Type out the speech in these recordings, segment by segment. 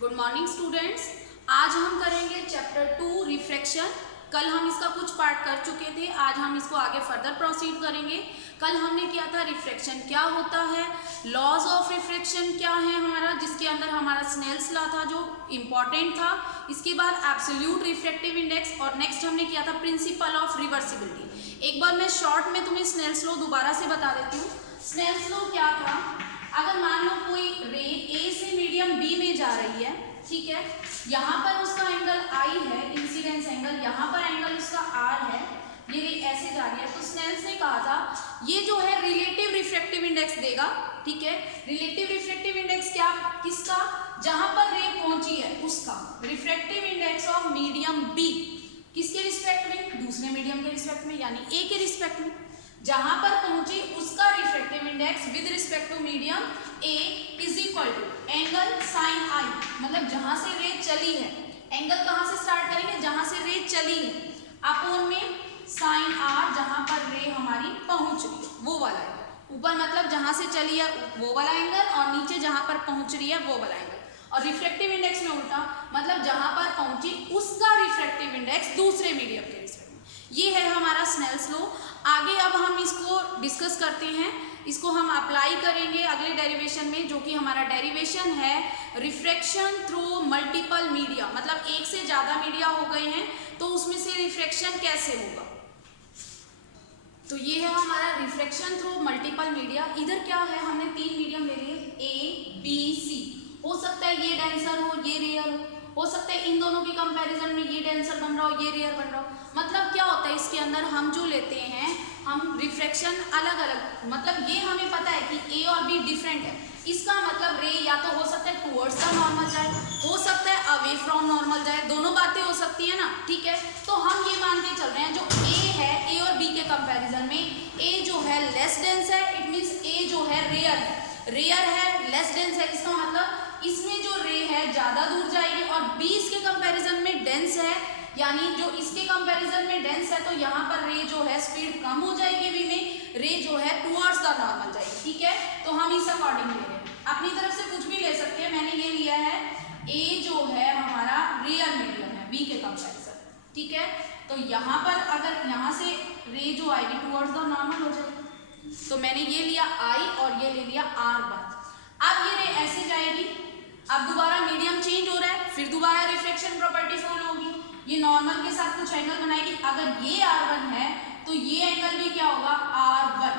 Good morning students. आज हम करेंगे चैप्टर 2 रिफ्रैक्शन। कल हम इसका कुछ पार्ट कर चुके थे, आज हम इसको आगे फर्दर प्रोसीड करेंगे। कल हमने किया था रिफ्रैक्शन क्या होता है, लॉज ऑफ रिफ्रैक्शन क्या है हमारा, जिसके अंदर हमारा स्नेल्स लॉ था जो इम्पॉर्टेंट था। इसके बाद एब्सोल्यूट रिफ्रैक्टिव इंडेक्स और नेक्स्ट हमने किया था प्रिंसिपल ऑफ रिवर्सिबिलिटी। एक बार मैं शॉर्ट में तुम्हें स्नेल्स लॉ दोबारा से बता देती हूँ। स्नेल्स लॉ क्या था, अगर मान लो कोई रे ए से मीडियम बी में जा रही है, ठीक है, यहाँ पर उसका एंगल आई है, इंसिडेंस एंगल, यहाँ पर एंगल उसका आर है, ये रे ऐसे जा रही है, तो स्नेल्स ने कहा था ये जो है रिलेटिव रिफ्रैक्टिव इंडेक्स देगा। ठीक है, रिलेटिव रिफ्रैक्टिव इंडेक्स क्या, किसका, जहां पर रे पहुंची है उसका refractive index of medium B, किसके रिस्पेक्ट में, दूसरे मीडियम के रिस्पेक्ट में, यानी ए के रिस्पेक्ट में, जहां पर पहुंची उसका refractive index with respect to medium A is equal to angle sine I, मतलब जहां से रे चली है, एंगल कहां से स्टार्ट करेंगे, जहां से रे चली है, अपोन में साइन आर, जहां पर रे हमारी पहुंच रही है वो वाला एंगल, ऊपर मतलब जहां से चली है वो वाला एंगल और नीचे जहां पर पहुंच रही है वो वाला एंगल, और रिफ्रैक्टिव इंडेक्स में उल्टा, मतलब जहां पर पहुंची उसका रिफ्रैक्टिव इंडेक्स दूसरे मीडियम के रिस्पेक्ट में। ये है हमारा स्नेल्स लॉ। आगे अब हम इसको डिस्कस करते हैं, इसको हम अप्लाई करेंगे अगले डेरिवेशन में, जो कि हमारा डेरिवेशन है रिफ्रैक्शन थ्रू मल्टीपल मीडिया, मतलब एक से ज्यादा मीडिया हो गए हैं तो उसमें से रिफ्रैक्शन कैसे होगा। तो ये है हमारा रिफ्रैक्शन थ्रू मल्टीपल मीडिया। इधर क्या है, हमने 3 मीडियम ले लिए ए बी सी, हो सकता है ये डेंसर हो ये रेयर हो सकता है इन दोनों के कंपैरिजन में ये डेंसर बन रहा हो ये रेयर बन रहा हो। मतलब क्या होता है इसके अंदर, हम जो लेते हैं हम रिफ्रैक्शन अलग अलग, मतलब ये हमें पता है कि ए और बी डिफरेंट है, इसका मतलब रे या तो हो सकता है टुवर्ड्स द नॉर्मल जाए, हो सकता है अवे फ्रॉम नॉर्मल जाए, दोनों बातें हो सकती है ना। ठीक है, तो हम ये मान के चल रहे हैं जो ए है, ए और बी के कंपैरिजन में ए जो है लेस डेंस है, इट मीन्स ए जो है रेयर है, रेयर है लेस डेंस है, इसका मतलब इसमें जो रे है ज्यादा दूर जाएगी, और बी इसके कंपैरिजन में डेंस है, यानी जो इसके कंपैरिजन में डेंस है तो यहाँ पर रे जो है स्पीड कम हो जाएगी बी में, रे जो है टुवर्ड्स द नॉर्मल जाएगी। ठीक है, तो हम इस अकॉर्डिंग ले रहे हैं, अपनी तरफ से कुछ भी ले सकते हैं, मैंने ये लिया है ए जो है हमारा रेयर मीडियम है बी के कंपैरिजन। ठीक है, तो यहाँ पर अगर यहाँ से रे जो आएगी टुवर्ड्स द नॉर्मल हो जाएगी, तो मैंने ये लिया आई और ये ले लिया R1। अब ये रे ऐसे जाएगी, अब दोबारा मीडियम चेंज हो रहा है, फिर दोबारा रिफ्रैक्शन प्रॉपर्टी फॉलो होगी, ये नॉर्मल के साथ कुछ एंगल बनाएगी, अगर ये R1 है तो ये एंगल भी क्या होगा R1,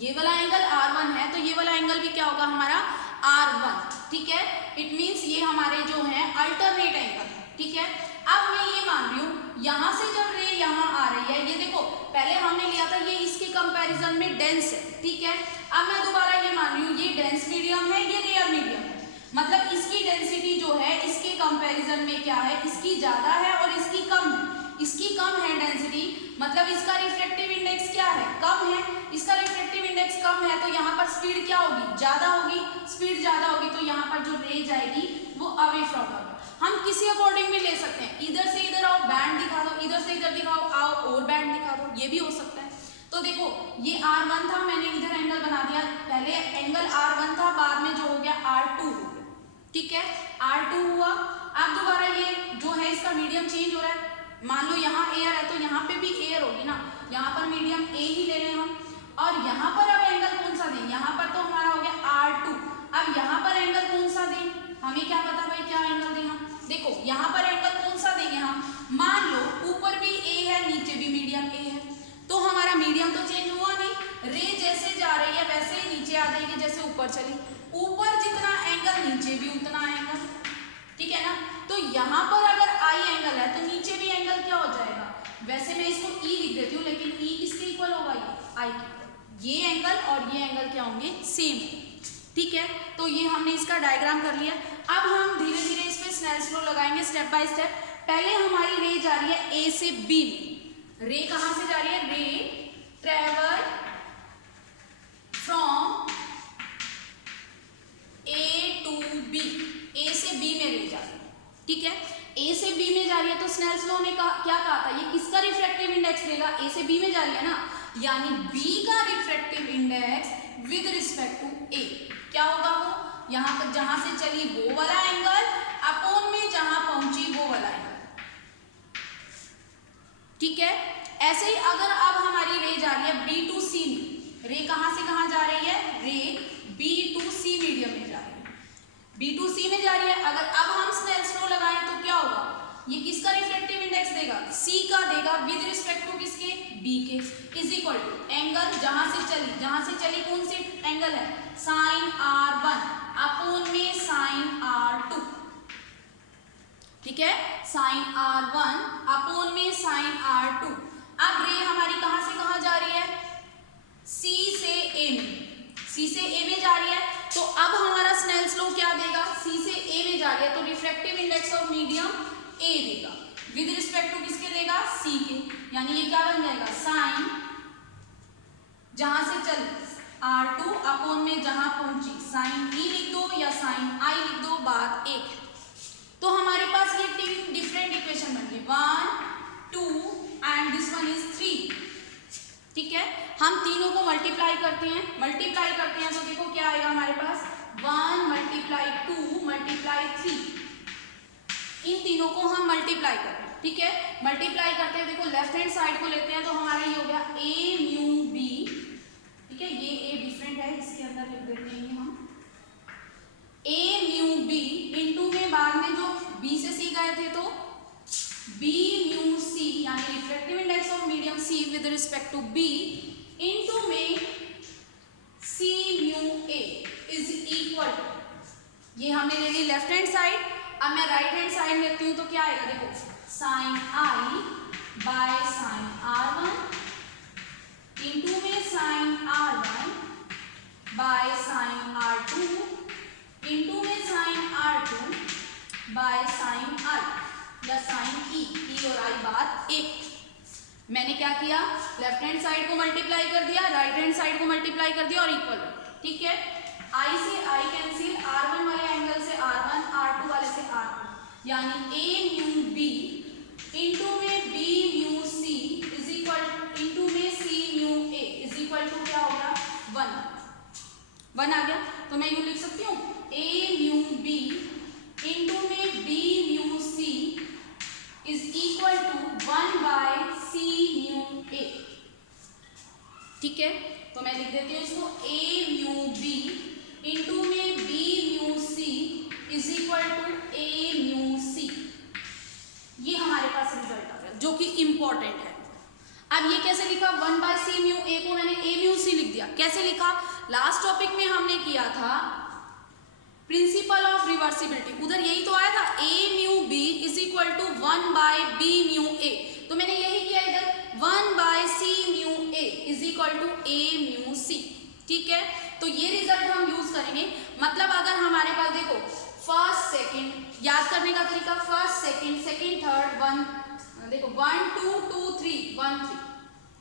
ये वाला एंगल R1 है तो ये वाला एंगल भी क्या होगा हमारा R1। ठीक है, इट मींस ये हमारे जो है अल्टरनेट एंगल है। ठीक है, अब मैं ये मान रही हूँ यहाँ से जब रे यहाँ आ रही है, ये देखो पहले हमने लिया था ये इसके कंपैरिजन में डेंस है। ठीक है, अब मैं दोबारा ये मान रही हूँ ये डेंस मीडियम है ये रेयर मीडियम है, मतलब इसकी डेंसिटी जो है इसके कंपैरिजन में क्या है, इसकी ज्यादा है और इसकी कम है, इसकी कम है डेंसिटी, मतलब इसका रिफ्रैक्टिव इंडेक्स क्या है, कम है, इसका रिफ्रैक्टिव इंडेक्स कम है तो यहाँ पर स्पीड क्या होगी, ज्यादा होगी, स्पीड ज्यादा होगी तो यहाँ पर जो रे जाएगी वो अवे फ्रॉम नॉर्मल। हम किसी अकॉर्डिंग में ले सकते हैं, इधर से इधर आओ बैंड दिखा दो, इधर से इधर दिखाओ आओ और बैंड दिखा दो, ये भी हो सकता है। तो देखो ये R1 था, मैंने इधर एंगल बना दिया, पहले एंगल R1 था, बाद में जो हो गया R2 हो गया। ठीक है, R2 हुआ, अब दोबारा ये जो है इसका मीडियम चेंज हो रहा है, मान लो यहाँ एयर है तो यहाँ पे भी एयर होगी ना, यहाँ पर मीडियम ए ही ले रहे हैं हम, और यहाँ पर अब एंगल कौन सा दें, यहाँ पर तो हमारा हो गया R2, अब यहाँ पर एंगल कौन सा दें, हमें क्या पता भाई क्या एंगल दें हम, देखो यहाँ पर एंगल कौन सा देंगे हम, मान लो ऊपर भी ए है नीचे भी मीडियम ए है, तो हमारा मीडियम तो चेंज हुआ नहीं, रे जैसे जा रही है वैसे ही नीचे आ जाएगी जैसे ऊपर चली, ऊपर जितना एंगल नीचे भी उतना एंगल। ठीक है ना, तो यहाँ पर अगर आई एंगल है तो नीचे भी एंगल क्या हो जाएगा, वैसे मैं इसको ई लिख देती हूँ लेकिन ई किसके इक्वल होगा, ये आई के, ये एंगल और ये एंगल क्या होंगे, सेम। ठीक है, तो ये हमने इसका डायग्राम कर लिया। अब हम धीरे धीरे इस पे स्नेल्स लॉ लगाएंगे स्टेप बाय स्टेप। पहले हमारी रे जा रही है ए से बी में, रे कहां से जा रही है, ray travel from A to B, A से बी में रे जा रही है। ठीक है, ए से बी में जा रही है तो स्नेल्स लॉ ने क्या कहा था, ये किसका रिफ्रैक्टिव इंडेक्स देगा, ए से बी में जा रही है ना, यानी बी का refractive index with respect to A क्या होगा, वो यहाँ पर जहां से चली वो वाला एंगल B टू C में जा रही है। अगर अब हम स्नेल्स लॉ लगाएं तो क्या होगा, ये किसका रिफ्रैक्टिव इंडेक्स देगा, C का देगा विद रिस्पेक्ट टू किसके, B के, इज इक्वल टू एंगल जहां से चली कौन सी एंगल है, साइन R1 अपॉन में साइन R2, ठीक है, साइन R1 अपॉन में साइन R2। अब रे हमारी कहां से कहां जा रही है, C से A में, C से A में जा रही है, तो अब हमारा स्नेल्स लॉ क्या देगा, C से A में जा रही है तो refractive index of medium A देगा विद रिस्पेक्ट टू किसके देगा, C के, यानी ये क्या बन जाएगा, साइन जहां से चली R2 अपॉन में जहां पहुंची साइन E लिख दो या साइन I लिख दो, बात एक है। तो हमारे पास ये तीन डिफरेंट इक्वेशन बन गई, 1 2 एंड दिस वन इज 3, ठीक है। हम तीनों को मल्टीप्लाई करते हैं तो देखो क्या आएगा हमारे पास, 1 मल्टीप्लाई 2 मल्टीप्लाई 3, इन तीनों को हम मल्टीप्लाई करते हैं, ठीक है। मल्टीप्लाई करते हैं, देखो लेफ्ट हैंड साइड को लेते हैं तो हमारा ये हो गया a म्यू b, ठीक है, ये a डिफरेंट है, इसके अंदर लिख देते हैं हम a म्यू b इनटू में बाद में जो b से c गए थे तो b म्यू c, यानी refractive index of medium c with respect to b into में c mu a is equal to, ये हमने ले ली लेफ्ट हैंड साइड। अब मैं राइट हैंड साइड लेती हूँ तो क्या आएगा, देखो sine I by sine R1 into में sine R1 by sine R2 into में sine R2 by sine I या साइन E और I, बात एक। मैंने क्या किया, लेफ्ट हैंड साइड को मल्टीप्लाई कर दिया, राइट हैंड साइड को मल्टीप्लाई कर दिया और इक्वल, ठीक है। I से I कैंसिल, R1 वाले एंगल से R1, R2 वाले से R2, यानी A म्यू B इनटू में B mu C is equal into में C mu A is equal to क्या हो गया, 1 आ गया। तो मैं यूं लिख सकती हूँ A म्यू B इनटू में B mu C is equal to 1 by C mu A, ठीक है। तो मैं लिख देती हूँ इसको A म्यू B इनटू में B mu C is equal to A mu C, ये हमारे पास रिजल्ट आ गया जो कि इंपॉर्टेंट है। अब ये कैसे लिखा, 1 बाय C म्यू A को मैंने A म्यू C लिख दिया, कैसे लिखा, लास्ट टॉपिक में हमने किया था प्रिंसिपल ऑफ रिवर्सिबिलिटी, उधर यही तो आया था A mu B is equal to 1 by B mu A, तो मैंने यही किया इधर 1 by C mu A is equal to A mu C, ठीक है। तो ये रिजल्ट हम यूज करेंगे, मतलब अगर हमारे पास देखो फर्स्ट सेकंड, याद करने का तरीका फर्स्ट सेकंड सेकंड थर्ड 1, देखो 1 2 2 3 1 3,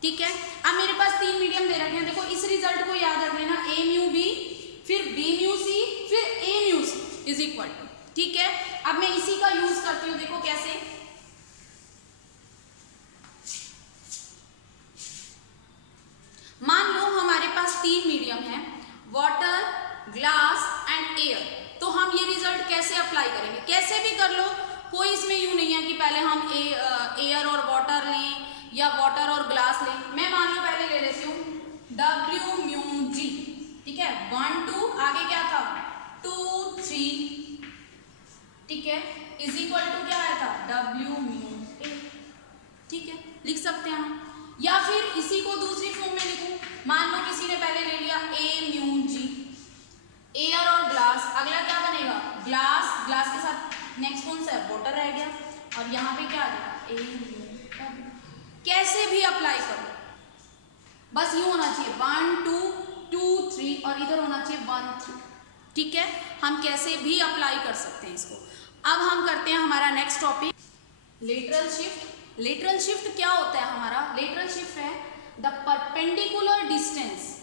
ठीक है। अब मेरे पास तीन मीडियम दे रखे हैं, देखो इस रिजल्ट को याद रख लेना, A म्यू B फिर B म्यू C फिर A mu C is equal to, ठीक है। अब मैं इसी का यूज करती हूँ, देखो कैसे, मान लो हमारे पास तीन मीडियम है, वाटर, ग्लास एंड एयर, तो हम ये रिजल्ट कैसे अप्लाई करेंगे, कैसे भी कर लो, कोई इसमें यूं नहीं है कि पहले हम एयर और वाटर लें या वाटर और ग्लास लें। मैं मान लो पहले ले लेती हूँ W म्यू G, ठीक है, 1 2 आगे क्या था 2 3, ठीक है, इज इक्वल टू क्या आया था W म्यू A, ठीक है, लिख सकते हैं हम। या फिर इसी को दूसरी फॉर्म में लिखूं, मान लो किसी ने पहले ले लिया A म्यू G, एयर और ग्लास, अगला क्या बनेगा ग्लास, ग्लास के साथ नेक्स्ट कौन सा है वाटर रह गया, और यहाँ पे क्या आ गया A म्यू। कैसे भी अप्लाई करो, बस यूं होना चाहिए 1 2 2 3 और इधर होना चाहिए 1 3, ठीक है। हम कैसे भी अप्लाई कर सकते हैं इसको। अब हम करते हैं हमारा next topic lateral shift. Lateral shift क्या होता है हमारा, लेटरल शिफ्ट है the perpendicular distance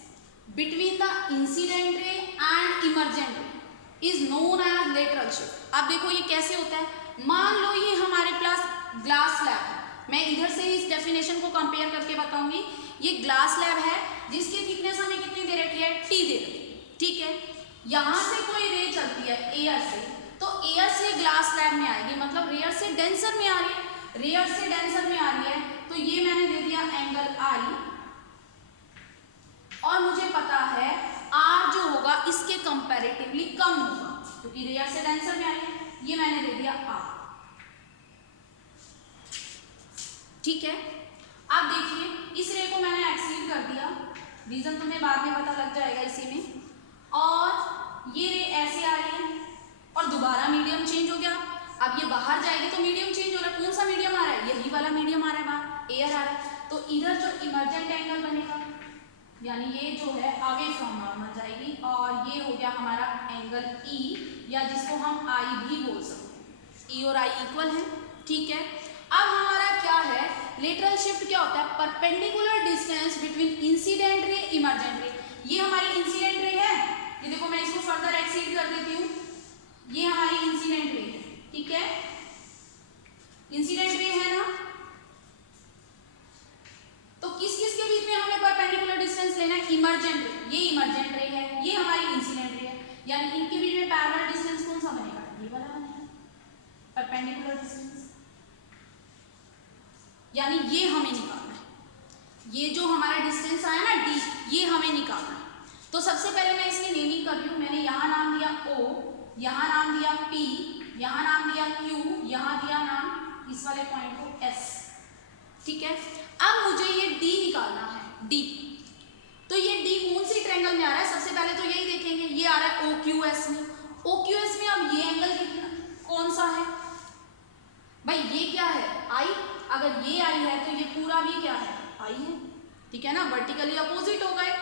between the incident ray and emergent ray is known as lateral shift. अब देखो ये कैसे होता है, मान लो ये हमारे पास ग्लास स्लैब है, मैं इधर से इस डेफिनेशन को कंपेयर करके बताऊंगी। ये ग्लास स्लैब है जिसकी थिकनेस हमें कितनी दे रखी है, T दे रखी है, ठीक है। यहाँ से कोई रे चलती है एयर से, तो एयर से ग्लास स्लैब में आएगी, मतलब रेयर से डेंसर में आ रही है, रेयर से डेंसर में आ रही है, तो ये मैंने दे दिया एंगल I, और मुझे पता है R जो होगा इसके कंपैरेटिवली कम होगा, क्योंकि क्योंकि रेयर से डेंसर में आई है, ये मैंने दे दिया R। ठीक है, अब देखिए इस रे को मैंने एक्सीड कर दिया, रीजन तुम्हें बाद में पता लग जाएगा इसी में, और ये रे ऐसे आ रही है और दोबारा मीडियम चेंज हो गया। अब ये बाहर जाएगी तो मीडियम चेंज हो रहा है, कौन सा मीडियम आ रहा है, यही वाला मीडियम आ रहा है, बाहर एयर आ रहा है, तो इधर जो इमर्जेंट एंगल बनेगा यानी ये जो है अवे फ्रॉम नॉर्मल जाएगी, और ये हो गया हमारा एंगल E, या जिसको हम I भी बोल सकते हैं, E और I इक्वल है। ठीक है, अब हमारा क्या है, लेटरल शिफ्ट क्या होता है, perpendicular distance between incident ray emergent रे। ये हमारी इंसिडेंट रे है, ये देखो मैं इसको फर्दर एक्सीड कर देती हूँ, ये हमारी इंसिडेंट रे है। ठीक है, इंसिडेंट रे है ना, तो किस किस के बीच में हमें परपेंडिकुलर डिस्टेंस लेना है, इमर्जेंट रे, ये इमर्जेंट रे है, ये हमारी इंसिडेंट रे है, यानी इनके बीच में पैरेलल डिस्टेंस कौन सा बनेगा, ये वाला बनेगा परपेंडिकुलर डिस्टेंस, यानी ये हमें निकालना है, ये जो हमारा डिस्टेंस आया ना D, ये हमें निकालना है। तो सबसे पहले मैं इसकी नेमिंग कर रही हूँ, मैंने यहाँ नाम दिया O, यहाँ नाम दिया P, यहाँ नाम दिया Q, यहाँ दिया नाम इस वाले पॉइंट को S। ठीक है, अब मुझे ये D निकालना है, D, तो ये D कौन सी ट्रायंगल में आ रहा है, सबसे पहले तो यही देखेंगे, ये आ रहा है OQS में, OQS में अब ये एंगल कितना कौन सा है भाई, ये क्या है I, अगर ये I है तो ये पूरा भी क्या है I है। ठीक है ना, वर्टिकली अपोजिट हो गए,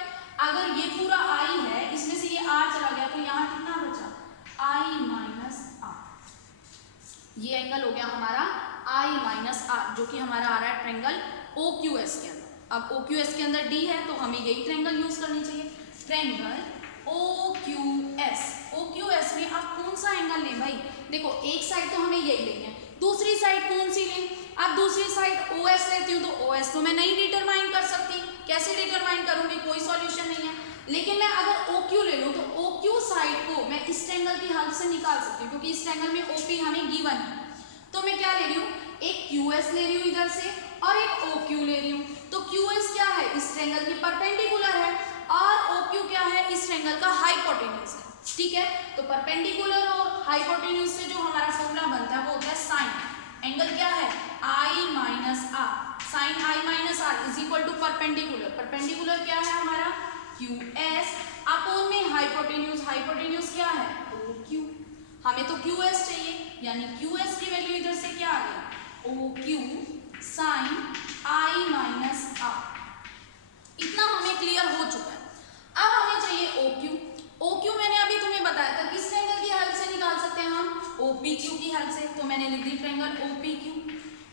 अगर ये पूरा I है, इसमें से ये R चला गया तो यहाँ कितना बचा I माइनस R, ये एंगल हो गया हमारा I माइनस R, जो कि हमारा आ रहा है ट्रायंगल OQS के अंदर। अब OQS के अंदर D है तो हमें यही ट्रायंगल यूज करनी चाहिए, ट्रायंगल OQS। OQS में आप कौन सा एंगल लें भाई, देखो एक साइड तो हमें यही लेनी है, दूसरी साइड कौन सी लें, अब दूसरी साइड OS लेती हूँ तो OS तो मैं नहीं डिटरमाइन कर सकती, कैसे डिटरमाइन करूंगी, कोई सॉल्यूशन नहीं है, लेकिन मैं अगर OQ ले लूँ तो OQ साइड को मैं इस ट्रायंगल की हेल्प से निकाल सकती हूँ, क्योंकि इस ट्रायंगल में OP हमें गिवन है, तो मैं क्या ले रही हूँ, एक QS ले रही हूँ इधर से और एक OQ ले रही हूँ, तो QS क्या है, इस ट्रायंगल की परपेंडिकुलर है, और OQ क्या है, इस ट्रायंगल का हाइपोटेन्यूज है। ठीक है, तो परपेंडिकुलर और हाइपोटेन्यूज से जो हमारा फॉर्मूला बनता है वो होता है साइन, एंगल क्या है I minus R, sine I minus R is equal to perpendicular, perpendicular क्या है हमारा QS अपॉन में हाइपोटेन्यूज, हाइपोटेन्यूज क्या है OQ, हमें तो QS चाहिए, यानी QS की वैल्यू इधर से क्या आ गई OQ sine I minus R। इतना हमें क्लियर हो चुका है, अब हमें चाहिए OQ। OQ मैंने अभी तुम्हें बताया था किस ट्रायंगल की हेल्प से निकाल सकते हैं हम, OPQ की हेल्प से, तो मैंने लिख दी ट्रायंगल OPQ।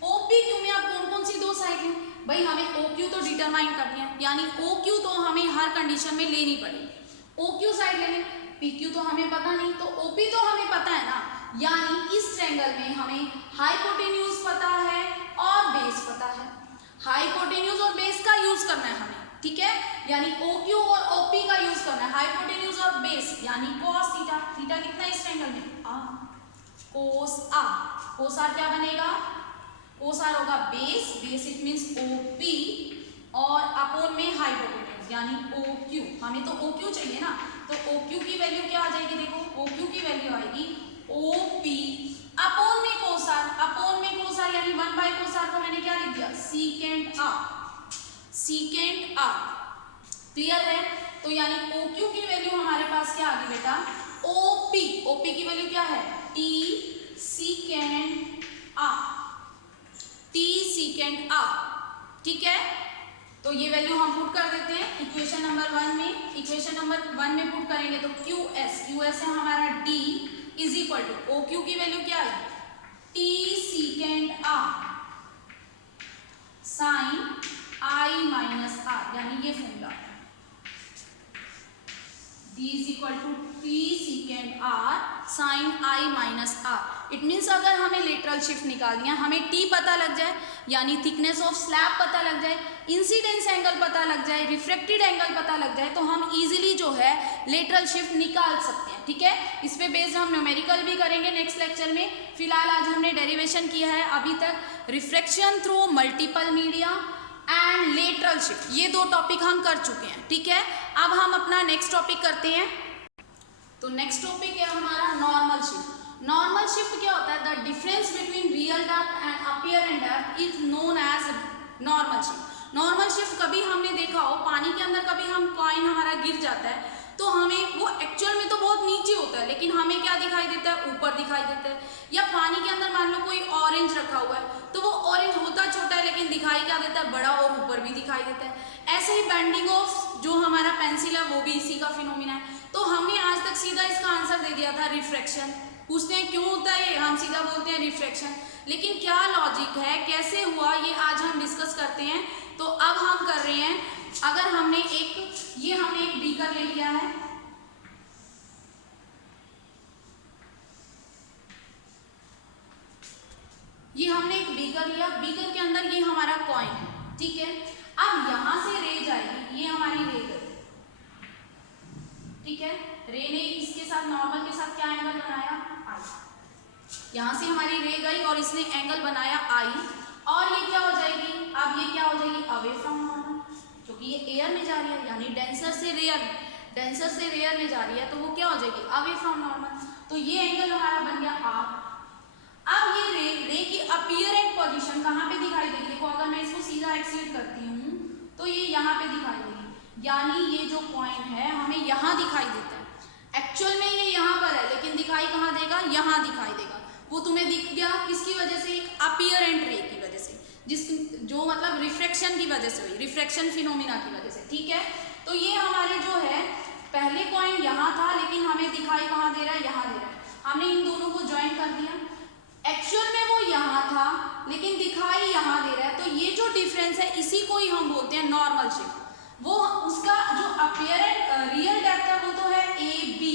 OPQ में आप कौन कौन सी दो साइड लें भाई, हमें OQ तो डिटरमाइन करनी है, यानी OQ तो हमें हर कंडीशन में लेनी पड़ेगी, OQ साइड ले लें, PQ तो हमें पता नहीं, तो OP तो हमें पता है ना, यानी इस ट्रायंगल में हमें हाइपोटेन्यूज पता है और बेस पता है, हाइपोटेन्यूज और बेस का यूज करना है हमें। ठीक है, यानी OQ और OP का यूज करना है, हाइपोटेन्यूज और बेस, यानी cos थीटा, थीटा कितना है इस ट्रायंगल में cos R, cos R क्या बनेगा, cos R होगा base, base it means OP, और अपॉन में हाइपोटेन्यूज यानी OQ, हमें तो OQ चाहिए ना, तो OQ की वैल्यू क्या आ जाएगी, देखो OQ की वैल्यू आएगी OP अपॉन में cos R, अपॉन में cos R यानी 1 बाय cos R को मैंने क्या लिख दिया secant R, secant R। Clear है, तो यानी OQ की वैल्यू हमारे पास क्या आ गई बेटा OP, OP की वैल्यू क्या है T secant R, T secant R। ठीक है, तो ये वैल्यू हम पुट कर देते हैं इक्वेशन नंबर 1 में, इक्वेशन नंबर 1 में पुट करेंगे तो QS है हमारा D is equal to OQ की वैल्यू क्या है T secant R sine I minus R, यानी ये formula D is equal to T secant R sine I minus R। It means अगर हमें लेटरल शिफ्ट निकालनी है, हमें T पता लग जाए, यानी थिकनेस ऑफ स्लैब पता लग जाए, इंसिडेंस एंगल पता लग जाए, रिफ्रैक्टेड एंगल पता लग जाए, तो हम इजीली जो है लेटरल शिफ्ट निकाल सकते हैं। ठीक है, इस पे बेस्ड हम न्यूमेरिकल भी करेंगे नेक्स्ट लेक्चर में। फिलहाल आज हमने डेरिवेशन किया है अभी तक refraction through multiple media and lateral shift, ये दो टॉपिक हम कर चुके हैं। ठीक है, अब हम अपना नेक्स्ट टॉपिक करते हैं। तो नेक्स्ट टॉपिक है हमारा नॉर्मल नॉर्मल शिफ्ट क्या होता है? The difference between real depth and apparent depth is known as normal shift. Normal shift कभी हमने देखा हो पानी के अंदर, कभी हम कॉइन हमारा गिर जाता है तो हमें वो एक्चुअल में तो बहुत नीचे होता है, लेकिन हमें क्या दिखाई देता है? ऊपर दिखाई देता है। या पानी के अंदर मान लो कोई ऑरेंज रखा हुआ है तो वो ऑरेंज होता छोटा है लेकिन दिखाई क्या देता है? बड़ा, और ऊपर भी दिखाई देता है। ऐसे ही बेंडिंग ऑफ जो हमारा पेंसिल है वो भी इसी का फिनोमिना है। तो हमने आज तक सीधा इसका आंसर दे दिया था रिफ्रैक्शन। पूछते हैं क्यों होता है, हम सीधा बोलते हैं रिफ्रैक्शन। लेकिन क्या लॉजिक है, कैसे हुआ, ये आज हम डिस्कस करते हैं। तो अब हम कर रहे हैं, अगर हमने एक बीकर ले लिया है, ये हमने एक बीकर लिया, बीकर के अंदर ये हमारा कॉइन है, ठीक है। अब यहां से रे जाएगी, ये हमारी रे गई, ठीक है। रे ने इसके साथ नॉर्मल के साथ क्या एंगल बनाया? आई। यहां से हमारी रे गई और इसने एंगल बनाया आई, और ये क्या हो जाएगी? अब ये क्या हो जाएगी? अवे फ्रॉम नॉर्मल, क्योंकि ये एयर में जा रही है, यानी डेंसर से रेयर में जा रही है, तो वो क्या हो जाएगी? Away from normal. तो ये एंगल हमारा बन गया आर। अब ये रे की अपीयरेंट पोजीशन कहाँ पे दिखाई देगी? देखो अगर मैं इसको सीधा एक्सीड करती हूँ तो ये यहाँ पे दिखाई देगी, यानी ये जो पॉइंट है हमें यहाँ दिखाई देता है। एक्चुअल में ये यहाँ पर है लेकिन दिखाई कहाँ देगा? यहाँ दिखाई देगा। वो तुम्हें दिख गया किसकी वजह से? अपीयरेंट रे की वजह से, जो मतलब रिफ्रैक्शन की वजह से हुई, रिफ्रैक्शन फिनोमिना की वजह से, ठीक है। तो ये हमारे जो है पहले पॉइंट यहाँ था लेकिन हमें दिखाई कहाँ दे रहा है? यहाँ दे रहा है। हमने इन दोनों को ज्वाइन कर दिया, एक्चुअल में वो यहाँ था लेकिन दिखाई यहाँ दे रहा है, तो ये जो डिफरेंस है इसी को ही हम बोलते हैं नॉर्मल शिफ्ट। वो उसका जो अपीयरेंट रियल डेप्थ है वो तो है ए बी,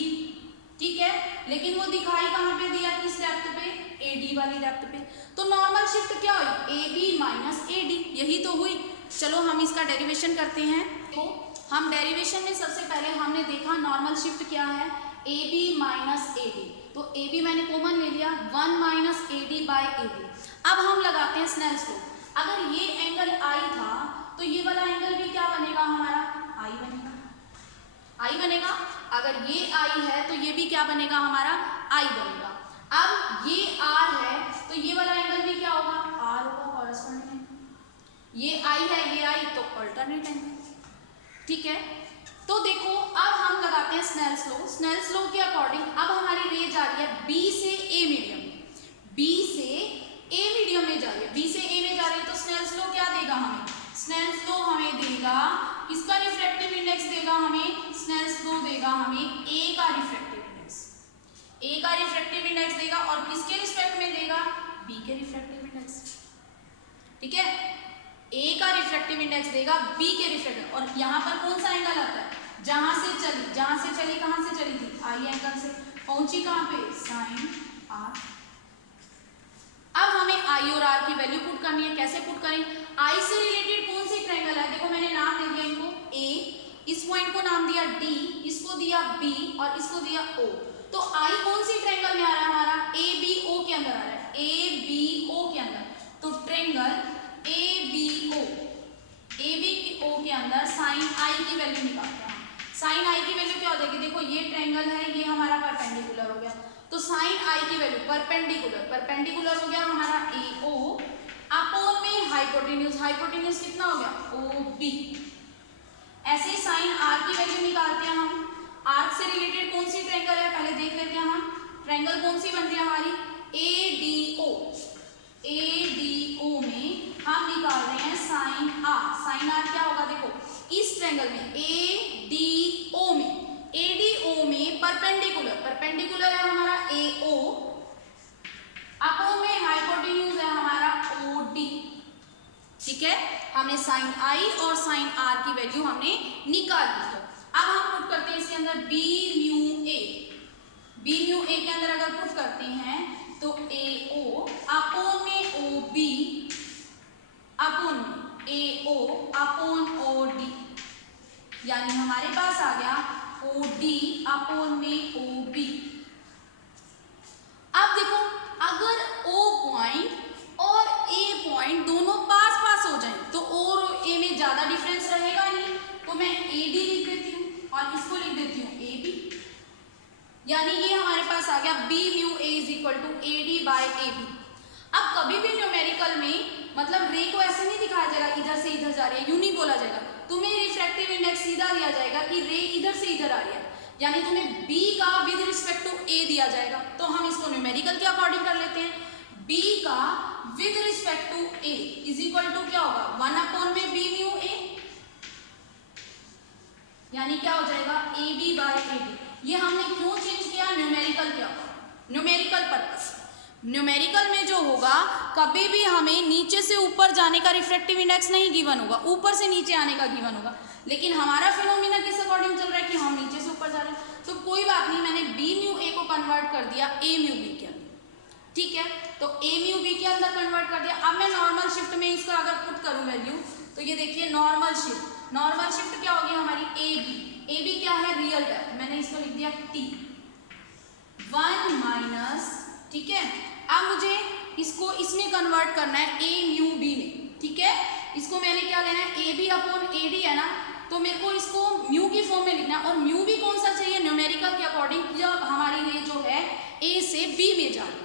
ठीक है, लेकिन वो दिखाई कहाँ पे दिया? किस डेप्थ पे? ए डी वाली डेप्थ पे। तो नॉर्मल शिफ्ट क्या हुई? A B minus A D, यही तो हुई। चलो हम इसका डेरिवेशन करते हैं। तो हम डेरिवेशन में सबसे पहले हमने देखा नॉर्मल शिफ्ट क्या है? A B minus A D. तो ए बी मैंने कॉमन ले लिया, 1 minus A D by A D. अब हम लगाते हैं स्नेल्स लॉ। अगर ये एंगल आई था तो ये वाला एंगल भी क्या बनेगा हमारा? आई बनेगा, आई बनेगा। अगर ये आई है तो ये भी क्या बनेगा हमारा? आई बनेगा। अब ये आर है तो ये वाला एंगल भी क्या होगा? आर होगा कॉरेस्पॉन्डिंग। ये आई है, ये आई, तो अल्टरनेट एंगल, ठीक है। तो देखो अब हम लगाते हैं स्नेल्स लॉ। स्नेल्स लॉ के अकॉर्डिंग अब हमारी रे जा रही है बी से ए मीडियम में, बी से ए मीडियम में जा रही है, बी से ए में जा रही है। तो स्नेल्स लॉ क्या देगा हमें? स्नेल्स लॉ हमें देगा, इसका रिफ्रैक्टिव इंडेक्स देगा हमें, स्नेल्स लॉ देगा हमें ए का रिफ्रैक्टिव इंडेक्स, ए का रिफ्रैक्टिव इंडेक्स देगा, और किसके रिस्पेक्ट में देगा? बी के रिफ्रैक्टिव इंडेक्स, ठीक है। ए का रिफ्रैक्टिव इंडेक्स देगा बी के रिफ्रैक्टिव, और यहाँ पर कौन सा एंगल आता है? जहां से चली कहां से चली थी? आई एंगल से, पहुंची कहां पे? Sine R. अब हमें आई और आर की वैल्यू पुट करनी है। कैसे पुट करें? आई से रिलेटेड कौन सी ट्रायंगल है? देखो मैंने नाम दे दिया इनको ए, इस पॉइंट को नाम दिया डी, इसको दिया बी और इसको दिया ओ। तो आई कौन सी ट्रायंगल में आ रहा है हमारा? ए बी ओ के अंदर आ रहा है, ए बी ओ के अंदर। तो ट्रायंगल ए बी ओ के अंदर साइन आई की वैल्यू निकालते हैं। साइन आई की वैल्यू क्या हो जाएगी? देखो ये ट्रायंगल है, ये हमारा परपेंडिकुलर हो गया, तो साइन आई की वैल्यू परपेंडिकुलर हो गया हमारा ए ओ अपॉन में हाइपोटेन्यूज कितना हो गया? O B. ऐसे ही साइन आर की वैल्यू निकालते हैं हम। आर्क से रिलेटेड कौन सी ट्रायंगल है पहले देख लेते हैं हम। ट्रायंगल कौन सी बन रही है हमारी? ए डी ओ में हम निकाल रहे हैं साइन आर। साइन आर क्या होगा? देखो इस ट्रायंगल में ए डी ओ में परपेंडिकुलर है हमारा ए ओ, अपॉन में हाइपोटेन्यूज है हमारा ओ डी, ठीक है। हमने साइन आई और साइन आर की वैल्यू हमने निकाल ली है। अब हम पुट करते हैं इसके अंदर बी न्यू ए के अंदर अगर पुट करते हैं तो ए ओ अपॉन में ओ बी अपॉन ए ओ अपॉन ओ डी, यानी हमारे पास आ गया ओ डी अपॉन में ओ बी। अब देखो अगर ओ पॉइंट और ए पॉइंट दोनों पास पास हो जाए तो ओ और ए में ज्यादा डिफरेंस रहेगा नहीं, तो मैं ए डी लिख देती हूँ और इसको लिख देती हूँ ए बी, यानी ये हमारे पास आ गया B mu A is equal to A D by A B. अब कभी भी न्यूमेरिकल में मतलब रे को ऐसे नहीं दिखाया जाएगा इधर से इधर जा रही है, यूं नहीं बोला जाएगा। तुम्हें रिफ्रैक्टिव इंडेक्स सीधा दिया जाएगा कि रे इधर से इधर आ रही है, यानी तुम्हें बी का विद रिस्पेक्ट टू ए दिया जाएगा। तो हम इसको न्यूमेरिकल के अकॉर्डिंग कर लेते हैं। बी का with respect to A is equal to क्या होगा 1/में बी म्यू ए, यानी क्या हो जाएगा A B by A D. ये हमने क्यों चेंज किया न्यूमेरिकल के अकॉर्डिंग, न्यूमेरिकल पर्पस। न्यूमेरिकल में जो होगा कभी भी हमें नीचे से ऊपर जाने का रिफ्रैक्टिव इंडेक्स नहीं गिवन होगा, ऊपर से नीचे आने का गिवन होगा। लेकिन हमारा फिनोमिना किस अकॉर्डिंग चल रहा है कि हम नीचे से ऊपर जा रहे हैं, तो कोई बात नहीं, मैंने बी म्यू ए को कन्वर्ट कर दिया ए म्यू बी के अंदर। ठीक है, तो ए म्यू बी के अंदर कन्वर्ट कर दिया। अब मैं नॉर्मल शिफ्ट में इसका अगर पुट करूं वैल्यू, तो ये देखिए नॉर्मल शिफ्ट, नॉर्मल शिफ्ट क्या होगी हमारी ए बी। ए बी क्या है रियल डेप्थ, मैंने इसको लिख दिया टी 1 माइनस। ठीक है, अब मुझे इसको इसमें कन्वर्ट करना है ए म्यू बी में। ठीक है, इसको मैंने क्या लेना है A B upon A D है ना, तो मेरे को इसको म्यू की फॉर्म में लिखना है। और म्यू भी कौन सा चाहिए न्यूमेरिकल के अकॉर्डिंग, जब हमारी रे जो है ए से बी में जा रही है।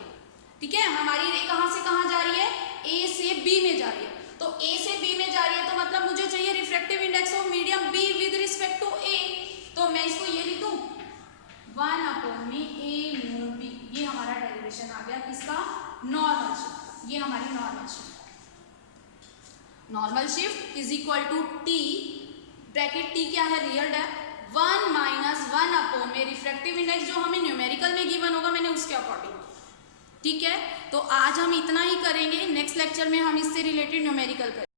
ठीक है, हमारी रे कहाँ से कहाँ जा रही है, ए से बी में जा रही है। तो ए से बी में जा रही है तो मतलब मुझे चाहिए refractive index of medium B with respect to A. तो मैं इसको ये लिख दूं 1/में ए म्यू बी। ये हमारा डेरिवेशन आ गया किसका, नॉर्मल शिफ्ट। ये हमारी normal shift, normal shift is equal to T bracket T क्या है रियल डेप्थ 1 माइनस 1/में रिफ्रैक्टिव इंडेक्स जो हमें न्यूमेरिकल में गिवन होगा मैंने उसके अकॉर्डिंग। ठीक है, तो आज हम इतना ही करेंगे, नेक्स्ट लेक्चर में हम इससे रिलेटेड न्यूमेरिकल करेंगे।